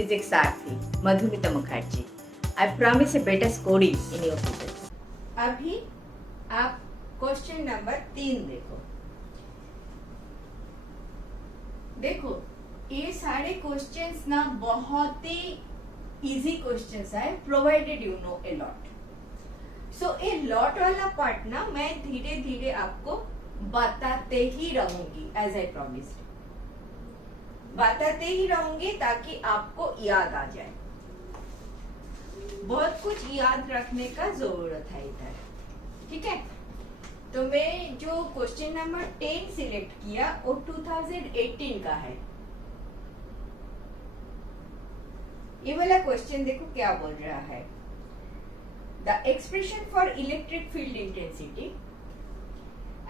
physics Sarthi, Madhumita Mukherjee. I promise a better scoring in your physics. अभी आप question number 3 देखो ये सारे क्वेश्चंस ना बहुत ही इजी क्वेश्चंस है, provided you know a lot. So a lot वाला पार्ट ना मैं धीरे धीरे आपको बताते ही रहूंगी, एज आई प्रॉमिस्ड. बताते ही रहूंगी ताकि आपको याद आ जाए. बहुत कुछ याद रखने का जरूरत है इधर, ठीक है. तो मैं जो क्वेश्चन नंबर 10 सिलेक्ट किया वो 2018 का है. ये वाला क्वेश्चन देखो क्या बोल रहा है. The expression for electric field intensity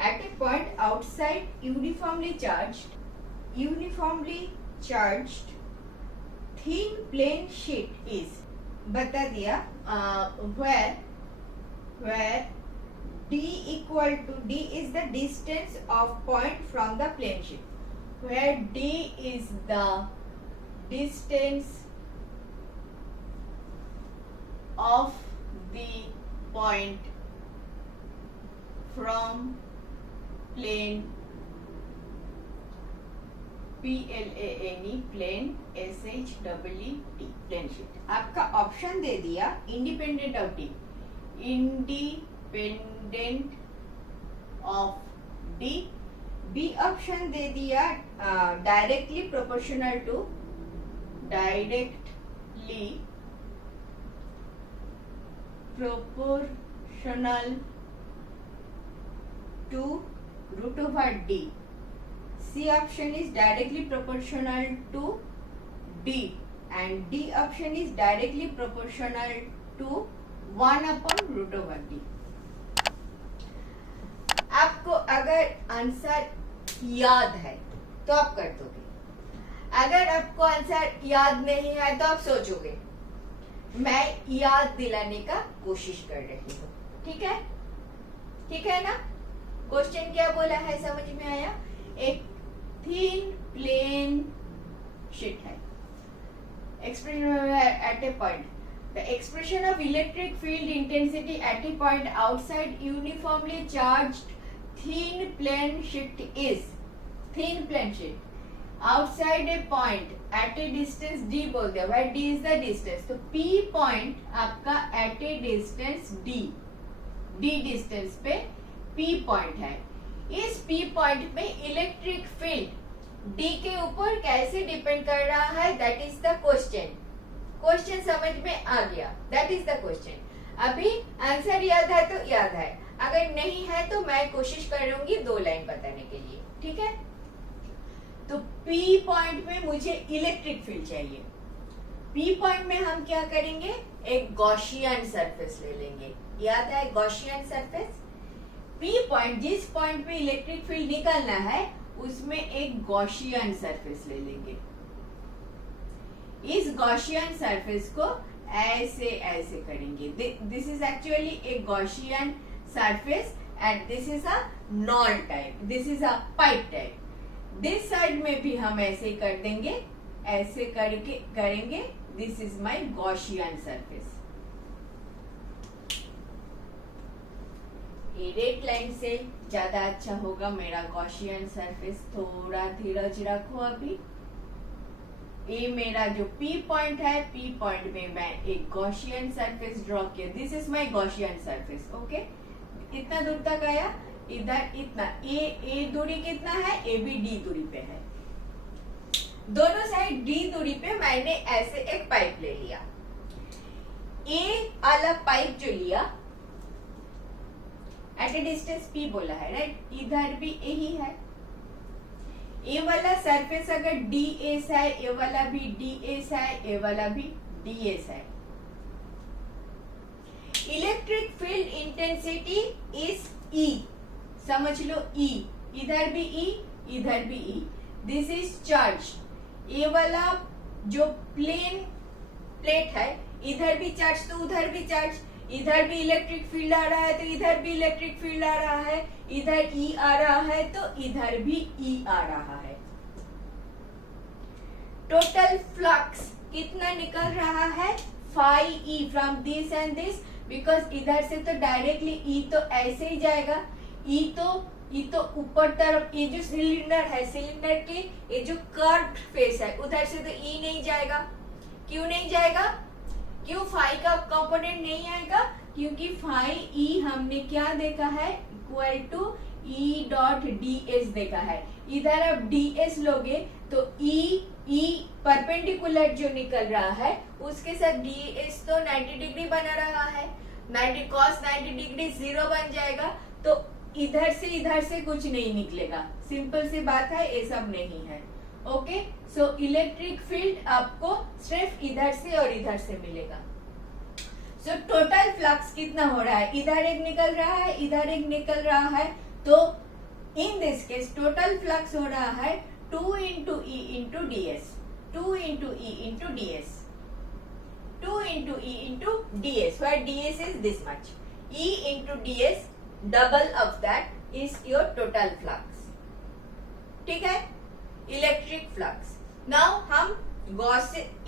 at a point outside uniformly charged thin plane sheet is, बता दिया, where d equal to d is the distance of point from the plane sheet, where d is the distance of the point from plane PLANE plane SHEET plane sheet. आपका option दे दिया independent of d, independent of d. B option दे दिया directly proportional to root over d. C option is directly proportional to D and D option is directly proportional to 1 upon root over D. आपको अगर answer याद है तो आप कर दोगे, अगर आपको आंसर याद नहीं है तो आप सोचोगे. मैं याद दिलाने का कोशिश कर रही हूँ, ठीक है, ठीक है ना. क्वेश्चन क्या बोला है समझ में आया. एक thin plane sheet है. Expression at a point. The expression of electric field intensity at a point outside uniformly charged thin plane sheet is, thin plane sheet outside a point at a distance d बोल दिया, where d is the distance. तो P point आपका at a distance d distance पे P point है. इस P point में electric field D के ऊपर कैसे डिपेंड कर रहा है, that is the question. Question समझ में आ गया, दैट इज द क्वेश्चन. अभी आंसर याद है तो याद है, अगर नहीं है तो मैं कोशिश करूंगी 2 लाइन बताने के लिए, ठीक है. तो P पॉइंट में मुझे इलेक्ट्रिक फील्ड चाहिए. P पॉइंट में हम क्या करेंगे, एक गॉसियन सरफेस ले लेंगे. याद है गॉसियन सरफेस. P पॉइंट, जिस पॉइंट पे इलेक्ट्रिक फील्ड निकलना है उसमें एक गॉसियन सरफेस ले लेंगे. इस गॉसियन सरफेस को ऐसे ऐसे करेंगे. This is actually A Gaussian surface and this is a knoll type, this is a pipe type. This side में भी हम ऐसे कर देंगे, ऐसे करके करेंगे. This is my Gaussian surface. Red line से ज्यादा अच्छा होगा मेरा गॉसियन सरफेस. थोड़ा धीरज रखो. अभी ये मेरा जो P पॉइंट है, P पॉइंट में मैं एक गॉसियन सरफेस ड्रॉ किया. This is my Gaussian surface. Okay, इतना दूर तक आया. इधर इतना ए दूरी कितना है, ए भी D दूरी पे है. दोनों साइड D दूरी पे मैंने ऐसे एक पाइप ले लिया. ए अलग पाइप जो लिया एट ए डिस्टेंस P बोला है, राइट. इधर भी यही है. ए वाला सरफेस अगर DS है, ए वाला भी DS है, ए वाला भी DS है. Electric field intensity is E. समझ लो E. इधर भी E, इधर भी E. This is charge. A वाला जो प्लेट है, इधर भी चार्ज तो उधर भी चार्ज. इधर भी इलेक्ट्रिक फील्ड आ रहा है तो इधर भी इलेक्ट्रिक फील्ड आ रहा है. इधर E आ रहा है तो इधर भी E आ रहा है. टोटल फ्लक्स कितना निकल रहा है phi E from this and this, because इधर से तो डायरेक्टली ई तो ऐसे ही जाएगा, ई तो ऊपर तरफ, ये जो सिलेंडर है, सिलेंडर के ये जो कर्व्ड फेस है उधर से तो ई नहीं जाएगा। क्यों नहीं जाएगा? क्यों फाई का कंपोनेंट नहीं आएगा? क्योंकि फाई ई हमने क्या देखा है, equal to E dot D S देखा है। इधर आप डी एस लोगे तो ई परपेंडिकुलर जो निकल रहा है उसके साथ डी एस तो 90 डिग्री बना रहा है, 90 cos 90 डिग्री 0 बन जाएगा, तो इधर से कुछ नहीं निकलेगा। सिंपल सी बात है, ये सब नहीं है। ओके, सो इलेक्ट्रिक फील्ड आपको सिर्फ इधर से और इधर से मिलेगा। सो टोटल फ्लक्स कितना हो रहा है, इधर एक निकल रहा है, इधर एक निकल रहा है, तो in this case total flux हो रहा है 2 into E into D S, 2 into E into D S, 2 into E into D S, where D S is this much, E into D S, double of that is your total flux. ठीक है, electric flux. Now हम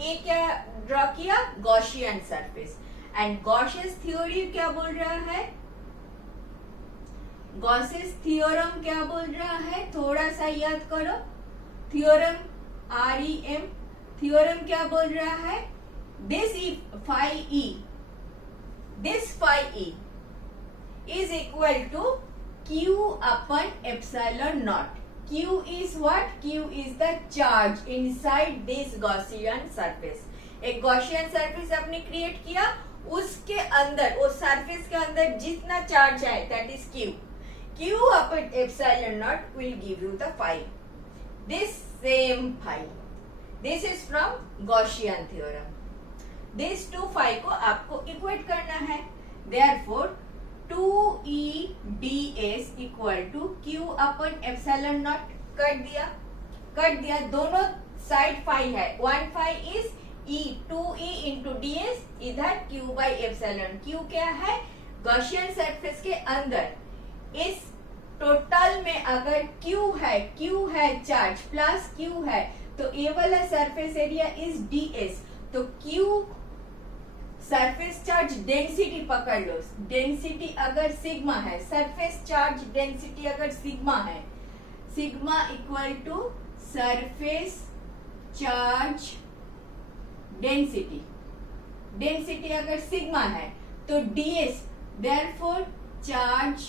ये क्या draw किया, Gaussian surface, and गॉसियस theory क्या बोल रहा है, गॉसियस थ्योरम क्या बोल रहा है, थोड़ा सा याद करो। थ्योरम REM, थ्योरम क्या बोल रहा है, this phi E is equal to Q upon epsilon naught. Q is what? Q is the charge inside this Gaussian surface. एक Gaussian surface आपने क्रिएट किया, उसके अंदर, वो सरफेस के अंदर जितना चार्ज है that is Q. Q upon epsilon naught will give you the phi. This same phi. This is from Gaussian theorem. These two phi को आपको इक्वेट करना है. Therefore 2E/ds equal to Q upon epsilon naught. Cut दिया, दोनों side phi है, one phi is E, 2E into ds, इधर Q by epsilon। Q क्या है, गॉसियन सरफेस के अंदर, इस टोटल में अगर Q है चार्ज प्लस Q है, तो ये वाला सरफेस एरिया इज ds, तो Q सरफेस चार्ज डेंसिटी पकड़ लो, डेंसिटी अगर सिग्मा है, सरफेस चार्ज डेंसिटी अगर सिग्मा है, sigma equal to surface charge density, density अगर सिग्मा है तो ds, therefore charge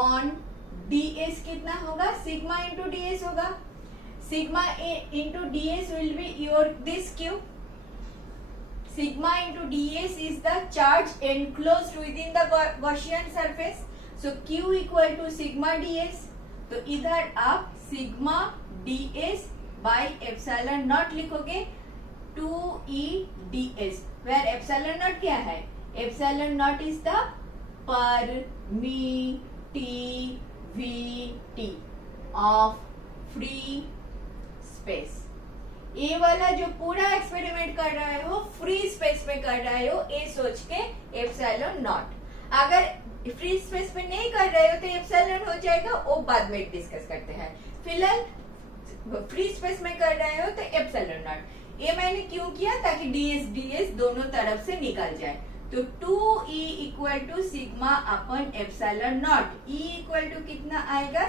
on ds कितना होगा, सिग्मा इंटू ds होगा। Sigma into ds will be your this Q. Sigma into ds is the charge enclosed within the Gaussian surface. So Q equal to sigma ds. तो इधर आप sigma ds by epsilon naught लिखोगे, 2E ds, where epsilon naught क्या है, epsilon naught is the permittivity of free space. ये वाला जो पूरा एक्सपेरिमेंट कर रहे हो फ्री स्पेस में कर रहे हो, ये सोच के एप्सिलॉन नॉट। अगर फ्री स्पेस में नहीं कर रहे हो तो एप्सिलॉन हो जाएगा, वो बाद में डिस्कस करते हैं। फिलहाल फ्री स्पेस में कर रहे हो तो एप्सिलॉन नॉट। ये मैंने क्यों किया, ताकि ds दोनों तरफ से निकल जाए। तो 2E equal to sigma upon epsilon naught, E equal to कितना आएगा,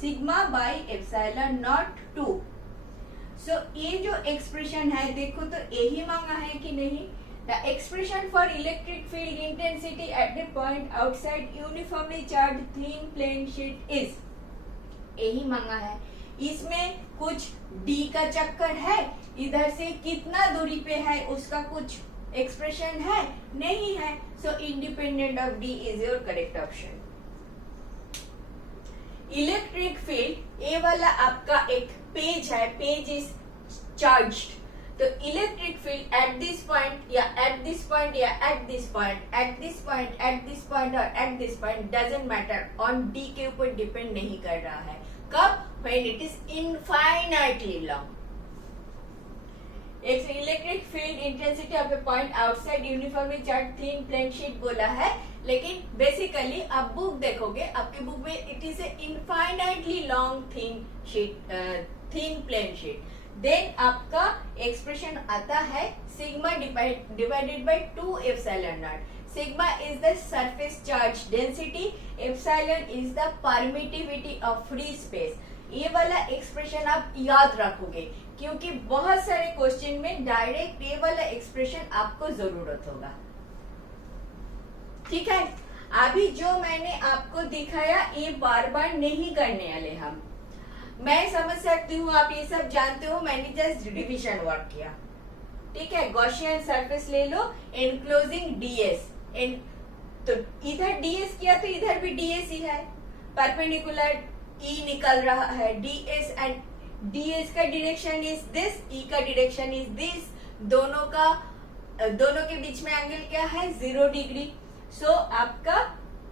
sigma by epsilon naught 2। So ये जो एक्सप्रेशन है देखो तो यही मांगा है कि नहीं, the expression for electric field intensity at the point outside uniformly charge thin plane sheet is, यही मांगा है। इसमें कुछ d का चक्कर है, इधर से कितना दूरी पे है उसका कुछ एक्सप्रेशन है नहीं है। So independent of d is your correct option. Electric field, ये वाला आपका एक पेज है, पेज इज चार्ज्ड, तो electric field at this point या एट दिस पॉइंट या at this point, at this point, at this point और at this point doesn't matter, on d के ऊपर डिपेंड नहीं कर रहा है। कब, when it is infinitely long. एक electric field intensity of A point outside uniformly charged thin plane sheet बोला है, लेकिन बेसिकली आप बुक देखोगे, आपके बुक में it is a infinitely long thin sheet, thin plane sheet. Then आपका expression आता है sigma divided by 2 epsilon naught. Sigma is the surface charge density, epsilon is the permittivity of free space. ये वाला expression आप याद रखोगे क्योंकि बहुत सारे क्वेश्चन में डायरेक्ट ये वाला एक्सप्रेशन आपको जरूरत होगा. ठीक है, अभी जो मैंने आपको दिखाया ये बार बार नहीं करने वाले हम. मैं समझ सकती हूँ, आप ये सब जानते हो, मैंने जस्ट डिविजन वर्क किया. ठीक है, गॉसियन सरफेस ले लो, एनक्लोजिंग डीएस, तो इधर डीएस किया तो इधर भी डीएस ही है. परपेंडिकुलर ई निकल रहा है, डीएस एंड डीएस का डायरेक्शन इज दिस, ई का डायरेक्शन इज दिस. दोनों के बीच में एंगल क्या है? 0 डिग्री. सो आपका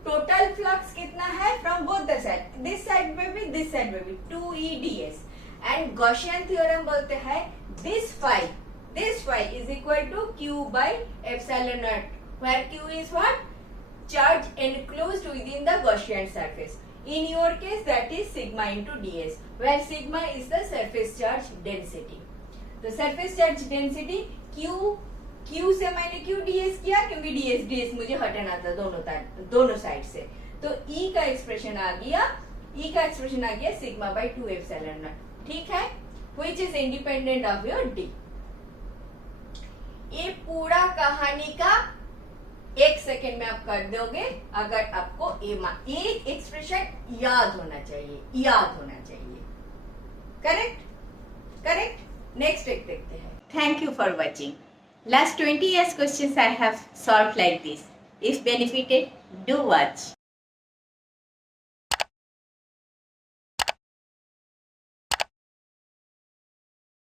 टोटल फ्लक्स कितना है from both the side, this side में भी दिस साइड में भी 2EDS. एंड गॉसियन थ्योरम बोलते हैं this phi is equal to Q by epsilon naught, where Q is what? Charge enclosed within the Gaussian surface. In your case, that is sigma into ds, where sigma is the surface charge density. तो surface charge density Q से मैंने क्यों ds किया? क्योंकि ds मुझे हटाना था दोनों साइड से. तो E का एक्सप्रेशन आ गया सिग्मा by 2 एप्सिलॉन नॉट. ठीक है, which is independent of your D. ये पूरा कहानी का 1 सेकेंड में आप कर दोगे अगर आपको ये एक्सप्रेशन याद होना चाहिए. करेक्ट. नेक्स्ट एक देखते हैं. Thank you for watching. Last 20 years questions I have solved like this. If benefited, do watch.